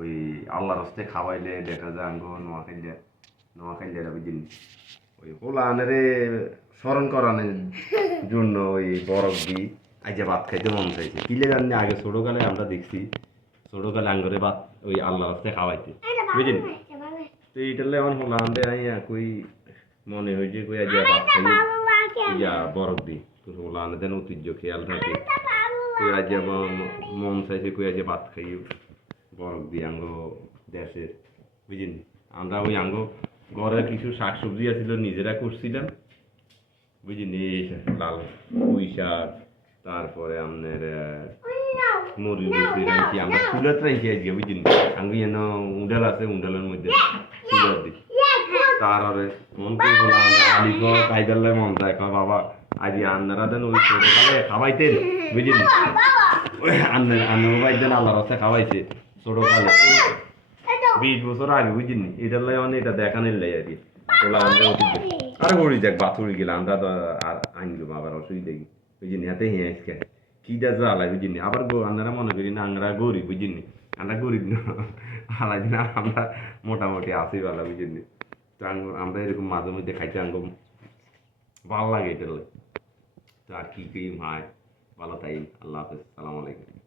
ওই আল্লাহর হস্তে খাওয়াইলে দেখা যায় আঙ্গ নোয়াখাইলে বুঝিনি ওই পোলাহানেরে স্মরণ করানোর জন্য ওই বরফ দিই আজ ভাত খাইতে মন চাইছে কিলে জানি আগে ছোটোকালে আমরা দেখছি ছোটোকালে আঙ্গরে ভাত ওই আল্লাহর হস্তে খাওয়াইতে বুঝিনি তো এইটালে এমন পোলাহানরে আইয়া কই মনে হয়েছে কই আজ ভাত খাই ইয়া বরফ দিই তো পোলাহানেদের ঐতিহ্য খেয়াল থাকে কই আজ মন চাইছে কই আজ ভাত খাই বরফ দিয়ে আঙ্গ দেশের বুঝিনি আমরা ওই আঙ্গ ঘরের কিছু শাক সবজি আছিল নিজেরা করছিলাম বুঝিনি লাল পুঁই শাক তারপরে আপনার মুড়ি মুসি রাঁধছি আমরা চুলাত রাঁধছি আজকে বুঝিনি আঙ্গু যেন উডাল আছে উডালের মধ্যে চুলার দিই তারপরে মন করে বললাম আলিফ খাইদারলে মন চায় বাবা আজ আন্নারা দেন ওই ছোটকালে খাওয়াইতেন বুঝিনি ওই আন্নার বাইতেন আল্লাহর রাস্তায় খাওয়াইছে ছোটকালে 20 বছর আগে বুঝিনি এটার লাই মানে এটা দেখানোর লাই আর কি ওলা আমরা আর গড়ি যাক বাথুরি গেলাম আমরা তো আর আনলাম আবার অসুবিধা কি বুঝিনি হাতে হেঁ কি যা আলাই বুঝিনি আবার আমরা মনে করি না আমরা গরিব বুঝিনি আমরা গরিব না আলাই দিন আমরা মোটামুটি আসি বেলা বুঝিনি তো আমরা এরকম মাঝে মধ্যে খাইতে আঙ্গ ভালো লাগে এটার লাই তো আর কি মায় ভালো তাই আল্লাহ হাফেজ সালাম আলাইকুম